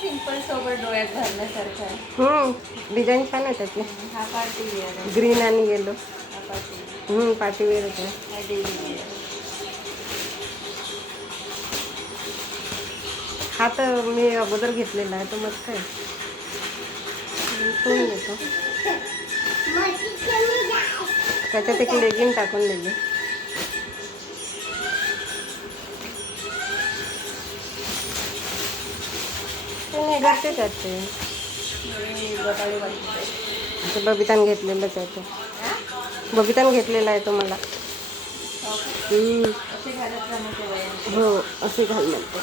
Simple सोबत डोळ्यात घालण्यासारखं आहे. डिझाईन छान आहे त्याची. हा पार्टी वेअर आहे. ग्रीन आणि येलो. हा पार्टी पार्टी वेअरच आहे. हा डेली वेअर. हा तर मी अगोदर घेतलेला आहे, तो मस्त आहे. तो घेतो. त्याच्यात एक लेगिन टाकून दिली. ते नाही घरचेच आहेत ते. बटाटे वाटते. असं बबितान घेतलेलंच आहे तो. बबितान घेतलेला आहे तो मला. असे घालत राहण्याचं वय. हो, असे घालण्यात.